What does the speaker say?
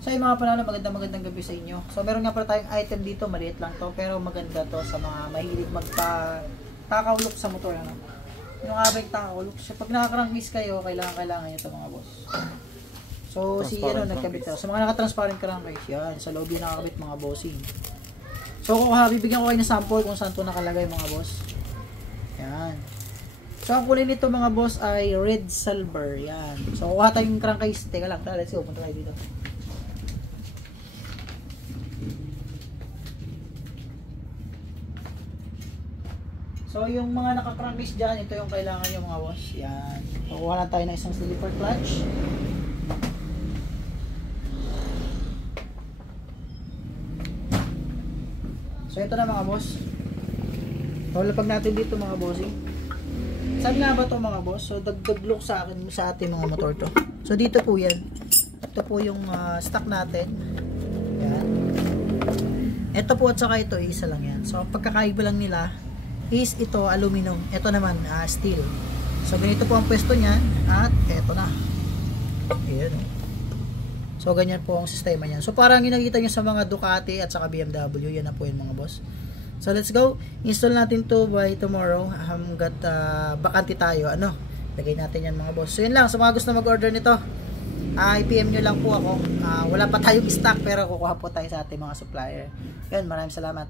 So yung mga panalo, magandang gabi sa inyo. So meron nga pala tayong item dito, maliit lang to, pero maganda to sa mga mahilig takaulok sa motor, ano. Yung average takaulok. So pag naka-crank miss kayo, kailangan nyo to mga boss. So si ano nagkabit to. Sa mga naka-transparent crank case, yan, sa loob yung nakakabit mga bossing. So kung bibigyan ko kayo ng sample kung saan to nakalagay mga boss. Yan. So ang kulay nito mga boss ay red silver, yan. So kuha tayong crankcase. Teka lang, let's go, punta tayo dito. So yung mga naka-crankcase dyan, ito yung kailangan nyo mga boss. Yan. Kukuha lang tayo ng isang slipper clutch. So ito na mga boss. Pag natin dito mga bossing. Saan nga ba ito mga boss? So dagdag look sa ating mga motor to. So dito po yan. Ito po yung stock natin. Yan. Ito po at saka ito, isa lang yan. So pagkakaiba lang nila is ito aluminum, ito naman steel. So ganito po ang pwesto niyan at ito na. Ayan. So ganyan po ang sistema niyan. So parang ginagita niyo sa mga Ducati at saka BMW, yan na po yung mga boss. So let's go. Install natin to by tomorrow. Hanggat bakante tayo, ano. Lagay natin yan mga boss. So yun lang, sa mga gusto mag-order nito, i-PM nyo lang po ako. Wala pa tayong stock pero kukuha po tayo sa ating mga supplier. Yan, maraming salamat.